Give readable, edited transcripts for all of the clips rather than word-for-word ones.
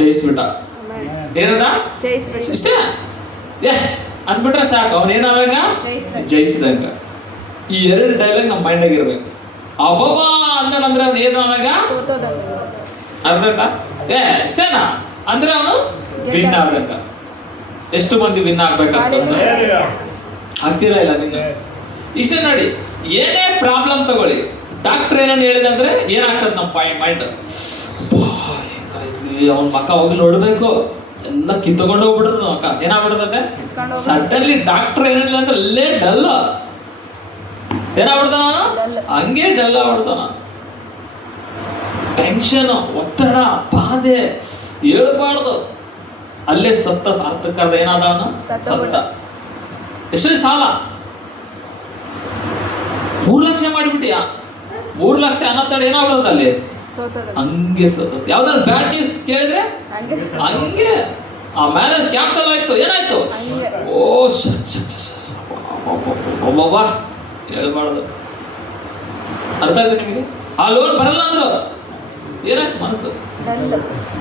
ಜಯಿಸ್ಬಿಟ್ಟ. ಏನದ ಇಷ್ಟೇ ಅಂದ್ಬಿಟ್ರೆ ಸಾಕು, ಅವನೇನಾದಾಗ ಜಯಿಸಿದಂಗ. ಈ ಎರಡು ಡೈಲಾಗ್ ನಮ್ಮ ಮೈಂಡ್ ಆಗಿರ್ಬೇಕು. ಅಬ್ಬಬ್ಬಾ ಅಂದನಂದ್ರೆ ಅವನು ಏನಾದಾಗ ಅರ್ಥ ಆಯ್ತಾ? ಇಷ್ಟೇನಾ ಅಂದ್ರೆ ಅವನು ವಿನ್ ಆಗ್ಬೇಕ. ಎಷ್ಟು ಮಂದಿ ವಿನ್ ಆಗ್ಬೇಕಂತಂದ್ರೆ ಆಗ್ತಿಲ್ಲ ಇಲ್ಲ ನಿನ್ನ ಇಷ್ಟೇ. ನೋಡಿ, ಏನೇ ಪ್ರಾಬ್ಲಮ್ ತಗೊಳ್ಳಿ, ಡಾಕ್ಟರ್ ಏನನ್ನು ಹೇಳಿದಂದ್ರೆ ಏನಾಗ್ತದೆ ನಮ್ಮ ಮೈಂಡ್, ಅವನ ಮಕ್ಕ ಹೋಗಿ ನೋಡ್ಬೇಕು, ಎಲ್ಲ ಕಿತ್ತಕೊಂಡು ಹೋಗ್ಬಿಡ್ತದ ಮಕ್ಕ. ಏನಾಗ್ಬಿಡ್ತದೆ ಸಡನ್ಲಿ ಡಾಕ್ಟರ್ ಏನಿಲ್ಲ ಅಂದ್ರೆ ಅಲ್ಲೇ ಡಲ್ ಏನಾಗ್ಬಿಡ್ತಾನ, ಹಂಗೆ ಡಲ್ ಆಗ್ಬಿಡ್ತಾನ. ಟೆನ್ಷನ್, ಒತ್ತಡ, ಬಾಧೆ ಹೇಳ್ಬಾರ್ದು. ಅಲ್ಲೇ ಸತ್ತ ಸಾರ್ಥಕದ ಏನಾದ ಅವನು ಸತ್ತ. ಎಷ್ಟು ಸಾಲ 3 ಲಕ್ಷ ಮಾಡಿಬಿಟ್ಟಿಯಾ, 3 ಲಕ್ಷ ಅನ್ನತ್ತಡೆ ಏನಾಗ್ಬಿಡೋದು ಅಲ್ಲಿ ಹಂಗೆ ಸತ್ತ. ಯಾವ್ದಾದ್ರು ಬ್ಯಾಡ್ ನ್ಯೂಸ್ ಕೇಳಿದ್ರೆ ಹಂಗೆ ಆ ಮ್ಯಾರೇಜ್ ಕ್ಯಾನ್ಸಲ್ ಆಯ್ತು, ಏನಾಯ್ತು, ಓ ಒಬ್ಬ ಹೇಳ್ಬಾರ್ದು. ಅರ್ಥ ಆಯ್ತು ನಿಮಗೆ? ಆ ಲೋನ್ ಬರಲ್ಲ ಅಂದ್ರು ಏನಾಯ್ತು, ಮನಸ್ಸು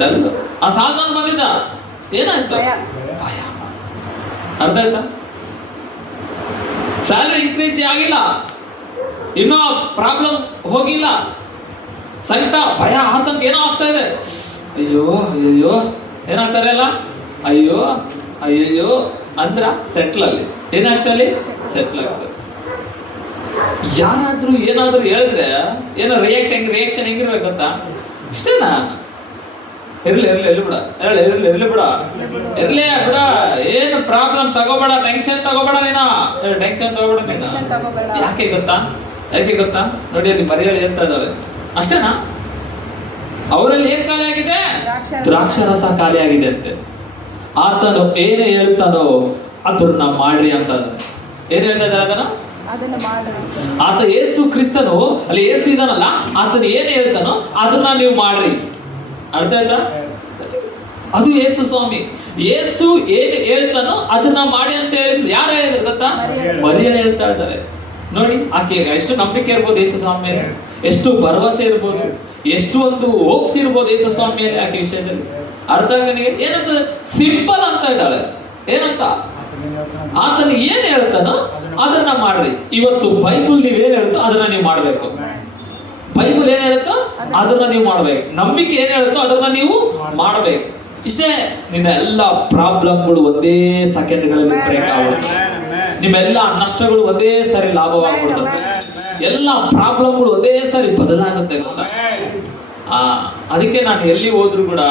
ಡಲ್. ಆ ಸಾಲ ಬಂದಿದ್ದ ಏನಾಯ್ತು, ಭಯ. ಅರ್ಥ ಆಯ್ತಾ? ಸ್ಯಾಲರಿ ಇನ್ಕ್ರೀಸ್ ಆಗಿಲ್ಲ, ಇನ್ನೂ ಪ್ರಾಬ್ಲಮ್ ಹೋಗಿಲ್ಲ, ಸಂಕಟ, ಭಯ, ಆತಂಕ ಏನೋ ಆಗ್ತಾ ಇದೆ. ಅಯ್ಯೋ ಅಯ್ಯೋ ಏನಾಗ್ತಾರೆ ಅಲ್ಲ, ಅಯ್ಯೋ ಅಯ್ಯಯ್ಯೋ ಅಂದ್ರ ಸೆಟ್ಲ್ ಅಲ್ಲಿ ಏನಾಗ್ತಲ್ಲಿ ಸೆಟ್ಲ್ ಆಗ್ತದೆ. ಯಾರಾದ್ರೂ ಏನಾದ್ರೂ ಹೇಳಿದ್ರೆ ಏನೋ ರಿಯಾಕ್ಷನ್ ಹೆಂಗಿರ್ಬೇಕು ಅಂತ ಇಷ್ಟೇನಾ? ಇರ್ಲಿ ಬಿಡ, ಇರ್ಲಿ ಬಿಡ, ಇರ್ಲಿ ಬಿಡ, ಏನು ಪ್ರಾಬ್ಲಮ್ ತಗೋಬೇಡ, ಟೆನ್ಷನ್ ತಗೋಬೇಡ ನೀನು, ಟೆನ್ಷನ್ ತಗೋಬೇಡ ನೀನು. ಯಾಕೆ ಗೊತ್ತಾ ನೋಡಿ, ಅಲ್ಲಿ ಮರಿಯಾಳಿ ಹೇಳ್ತಾ ಇದ್ದಾಳೆ ಅಷ್ಟೇನಾ? ಅವರಲ್ಲಿ ಏನ್ ಖಾಲಿ ಆಗಿದೆ, ದ್ರಾಕ್ಷರಸ ಖಾಲಿ ಆಗಿದೆ ಅಂತೆ. ಆತನು ಏನೇ ಹೇಳ್ತಾನೋ ಅದನ್ನ ಮಾಡ್ರಿ ಅಂತ. ಏನ್ ಹೇಳ್ತಾ ಇದ್ದಾರೆ ಅದನ್ನ ಆತ ಯೇಸು ಕ್ರಿಸ್ತನು, ಅಲ್ಲಿ ಯೇಸು ಇದಾನಲ್ಲ, ಆತನು ಏನ್ ಹೇಳ್ತಾನೋ ಅದನ್ನ ನೀವು ಮಾಡ್ರಿ. ಅರ್ಥ ಆಯ್ತಾ? ಅದು ಯೇಸು ಸ್ವಾಮಿ. ಯೇಸು ಏನ್ ಹೇಳ್ತಾನೋ ಅದನ್ನ ಮಾಡಿ ಅಂತ ಹೇಳಿದ್ರು. ಯಾರು ಹೇಳಿದ್ರು ಗೊತ್ತಾ? ಮರಿಯಳು ಹೇಳ್ತಾ ಇದ್ದಾರೆ. ನೋಡಿ, ಆಕೆ ಎಷ್ಟು ನಂಬಿಕೆ ಇರ್ಬೋದು ಯೇಸು ಸ್ವಾಮಿ ಮೇಲೆ, ಎಷ್ಟು ಭರವಸೆ ಇರ್ಬೋದು, ಎಷ್ಟು ಒಂದು ಹೋಪ್ಸ್ ಇರ್ಬೋದು ಯೇಸು ಸ್ವಾಮಿ ಮೇಲೆ ಆಕೆ ವಿಷಯದಲ್ಲಿ. ಅರ್ಥ ನನಗೆ ಏನಂತ ಸಿಂಪಲ್ ಅಂತ ಇದ್ದಾಳೆ. ಏನಂತ? ಆತನು ಏನ್ ಹೇಳ್ತಾನೋ ಅದನ್ನ ಮಾಡ್ರಿ. ಇವತ್ತು ಬೈಬಲ್ ನೀವೇನ್ ಹೇಳ್ತೋ ಅದನ್ನ ನೀವು ಮಾಡ್ಬೇಕು. ಬೈಬಲ್ ಏನ್ ಹೇಳುತ್ತೋ ಅದನ್ನ ನೀವು ಮಾಡ್ಬೇಕು. ನಂಬಿಕೆ ಏನ್ ಹೇಳುತ್ತೋ ಅದನ್ನ ನೀವು ಮಾಡ್ಬೇಕು. ಇಷ್ಟೇ. ನಿನ್ನ ಎಲ್ಲ ಪ್ರಾಬ್ಲಮ್ಗಳು ಒಂದೇ ಸೆಕೆಂಡ್ಗಳಲ್ಲಿ ಬ್ರೇಕ್ ಆಗ್ಬಿಡುತ್ತೆ. ನಿಮ್ಮೆಲ್ಲ ನಷ್ಟಗಳು ಒಂದೇ ಸಾರಿ ಲಾಭವಾಗ್ಬಿಡ್ತದೆ. ಎಲ್ಲ ಪ್ರಾಬ್ಲಮ್ಗಳು ಒಂದೇ ಸಾರಿ ಬದಲಾಗುತ್ತೆ ಗೊತ್ತಾ? ಅದಕ್ಕೆ ನಾನು ಎಲ್ಲಿ ಹೋದ್ರು ಕೂಡ